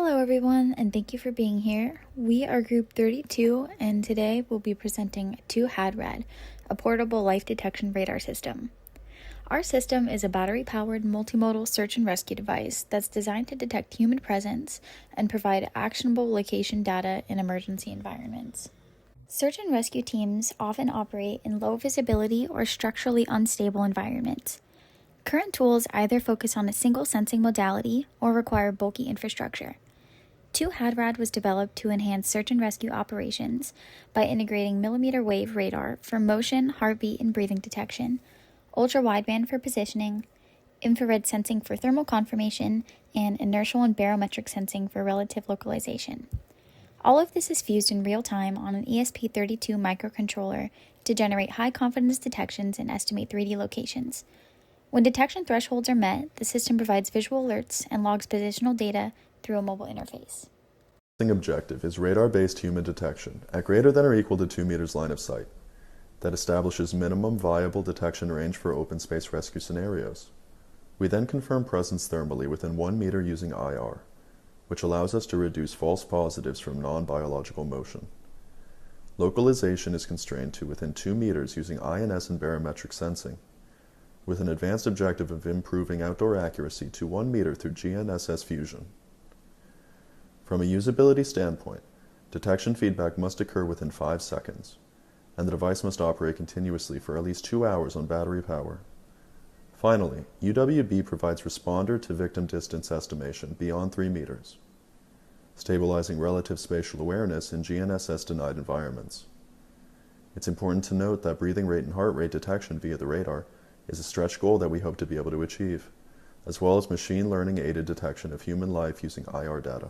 Hello everyone, and thank you for being here. We are Group 32, and today we'll be presenting 2HADRAD, a portable life detection radar system. Our system is a battery-powered multimodal search and rescue device that's designed to detect human presence and provide actionable location data in emergency environments. Search and rescue teams often operate in low visibility or structurally unstable environments. Current tools either focus on a single sensing modality or require bulky infrastructure. 2HADRAD was developed to enhance search and rescue operations by integrating millimeter wave radar for motion, heartbeat, and breathing detection, ultra-wideband for positioning, infrared sensing for thermal confirmation, and inertial and barometric sensing for relative localization. All of this is fused in real time on an ESP32 microcontroller to generate high-confidence detections and estimate 3D locations. When detection thresholds are met, the system provides visual alerts and logs positional data through a mobile interface. The objective is radar-based human detection at greater than or equal to 2 meters line of sight that establishes minimum viable detection range for open space rescue scenarios. We then confirm presence thermally within 1 meter using IR, which allows us to reduce false positives from non-biological motion. Localization is constrained to within 2 meters using INS and barometric sensing, with an advanced objective of improving outdoor accuracy to 1 meter through GNSS fusion. From a usability standpoint, detection feedback must occur within 5 seconds, and the device must operate continuously for at least 2 hours on battery power. Finally, UWB provides responder to victim distance estimation beyond 3 meters, stabilizing relative spatial awareness in GNSS-denied environments. It's important to note that breathing rate and heart rate detection via the radar is a stretch goal that we hope to be able to achieve, as well as machine learning-aided detection of human life using IR data.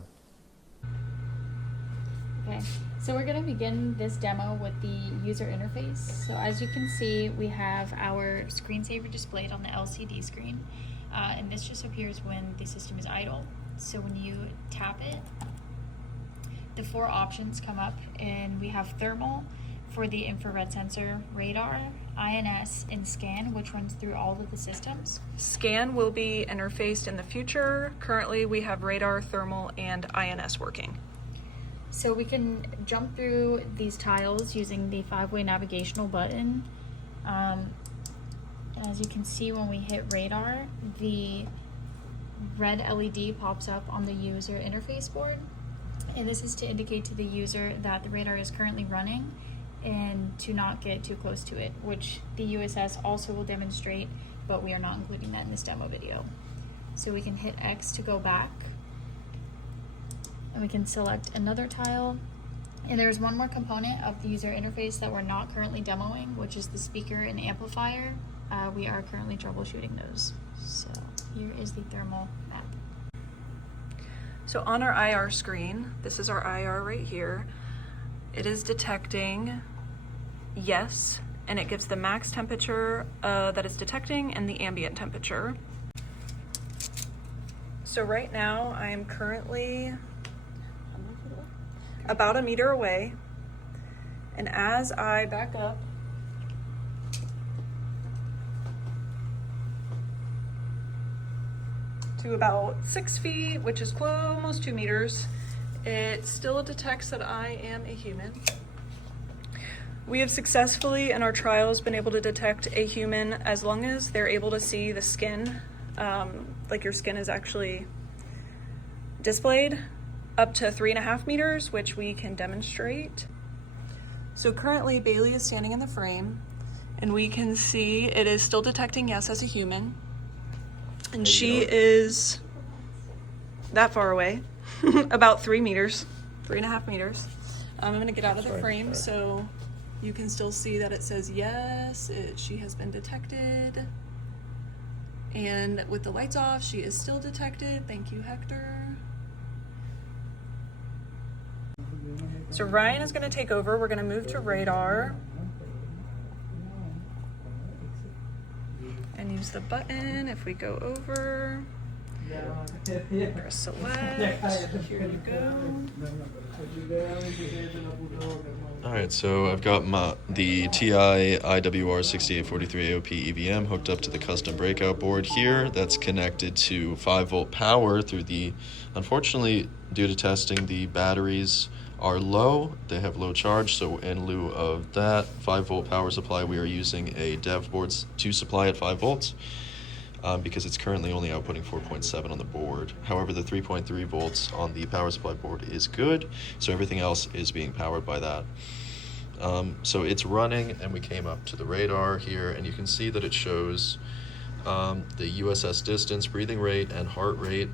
Okay, so we're going to begin this demo with the user interface. So as you can see, we have our screensaver displayed on the LCD screen, and this just appears when the system is idle. So when you tap it, the 4 options come up, and we have thermal for the infrared sensor, radar, INS, and scan, which runs through all of the systems. Scan will be interfaced in the future. Currently, we have radar, thermal, and INS working. So we can jump through these tiles using the 5-way navigational button. And as you can see, when we hit radar, the red LED pops up on the user interface board. And this is to indicate to the user that the radar is currently running and to not get too close to it, which the USS also will demonstrate, but we are not including that in this demo video. So we can hit X to go back, and we can select another tile. And there's one more component of the user interface that we're not currently demoing, which is the speaker and amplifier. We are currently troubleshooting those. So here is the thermal map. So on our IR screen, this is our IR right here. It is detecting yes, and it gives the max temperature that it's detecting and the ambient temperature. So right now I am currently about 1 meter away, and as I back up to about 6 feet, which is almost 2 meters, it still detects that I am a human. We have successfully in our trials been able to detect a human as long as they're able to see the skin, like your skin is actually displayed, up to 3.5 meters, which we can demonstrate. So currently Bailey is standing in the frame, and we can see it is still detecting yes as a human. And she is that far away, about 3 meters, 3.5 meters. I'm gonna get out of the frame so you can still see that it says yes, she has been detected. And with the lights off, she is still detected. Thank you, Hector. So Ryan is gonna take over. We're gonna move to radar and use the button if we go over. Press select. Here you go. Alright, so I've got the TI IWR 6843 AOP EVM hooked up to the custom breakout board here. That's connected to 5-volt power through the, unfortunately, due to testing, the batteries are low. They have low charge, so in lieu of that 5-volt power supply, we are using a dev board to supply at 5 volts. Because it's currently only outputting 4.7 on the board. However, the 3.3 volts on the power supply board is good, so everything else is being powered by that. So it's running, and we came up to the radar here, and you can see that it shows the USS distance, breathing rate, and heart rate.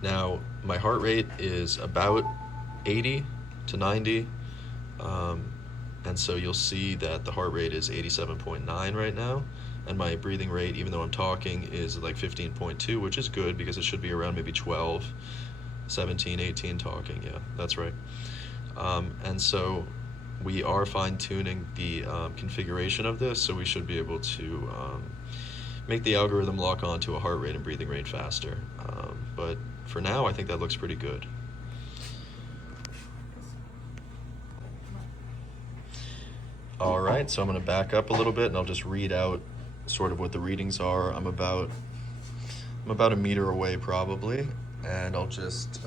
Now, my heart rate is about 80 to 90, and so you'll see that the heart rate is 87.9 right now. And my breathing rate, even though I'm talking, is like 15.2, which is good because it should be around maybe 12, 17, 18 talking. Yeah, that's right. And so we are fine-tuning the configuration of this, so we should be able to make the algorithm lock on to a heart rate and breathing rate faster. But for now, I think that looks pretty good. All right, so I'm going to back up a little bit, and I'll just read out sort of what the readings are. I'm about a meter away probably, and I'll just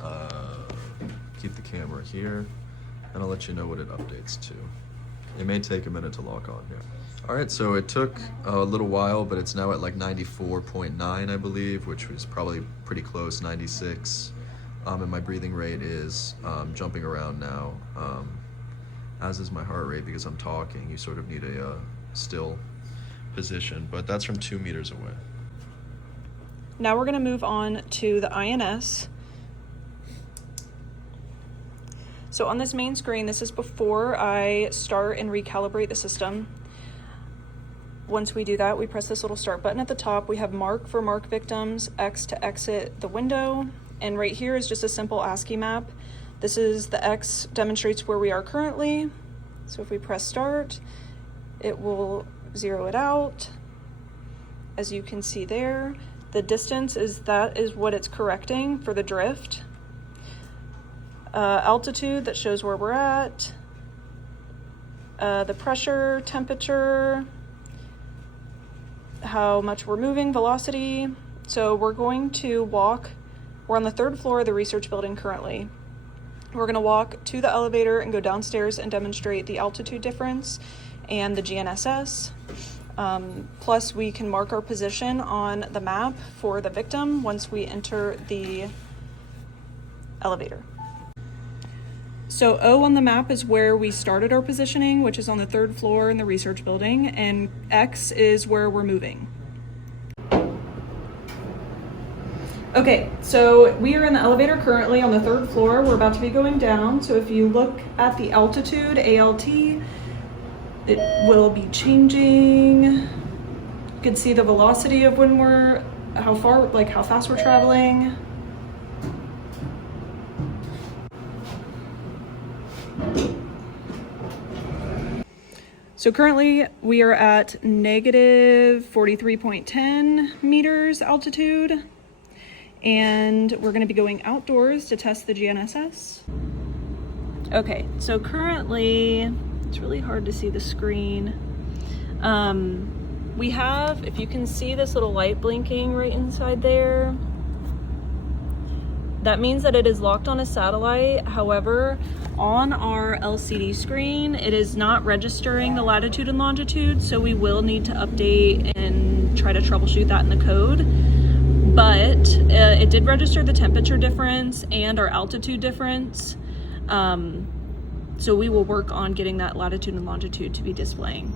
keep the camera here, and I'll let you know what it updates to. It may take a minute to lock on here. All right, so it took a little while, but it's now at like 94.9, I believe, which was probably pretty close, 96. And my breathing rate is jumping around now, as is my heart rate, because I'm talking. You sort of need a still position, but that's from 2 meters away. Now we're going to move on to the INS. So on this main screen, this is before I start and recalibrate the system. Once we do that, we press this little start button at the top. We have mark for mark victims, X to exit the window, and right here is just a simple ASCII map. This is the X demonstrates where we are currently. So if we press start, it will zero it out. As you can see there, the distance is what it's correcting for the drift. Altitude that shows where we're at. The pressure, temperature, how much we're moving, velocity. So we're going to walk. We're on the 3rd floor of the research building currently. We're going to walk to the elevator and go downstairs and demonstrate the altitude difference and the GNSS. Plus we can mark our position on the map for the victim once we enter the elevator. So O on the map is where we started our positioning, which is on the 3rd floor in the research building, and X is where we're moving. Okay, so we are in the elevator currently on the 3rd floor. We're about to be going down. So if you look at the altitude, ALT, it will be changing. You can see the velocity of when how fast we're traveling. So currently we are at negative 43.10 meters altitude, and we're going to be going outdoors to test the GNSS. Okay, so currently, it's really hard to see the screen. We have, if you can see this little light blinking right inside there, that means that it is locked on a satellite. However, on our LCD screen, it is not registering the latitude and longitude, so we will need to update and try to troubleshoot that in the code. But it did register the temperature difference and our altitude difference. So we will work on getting that latitude and longitude to be displaying.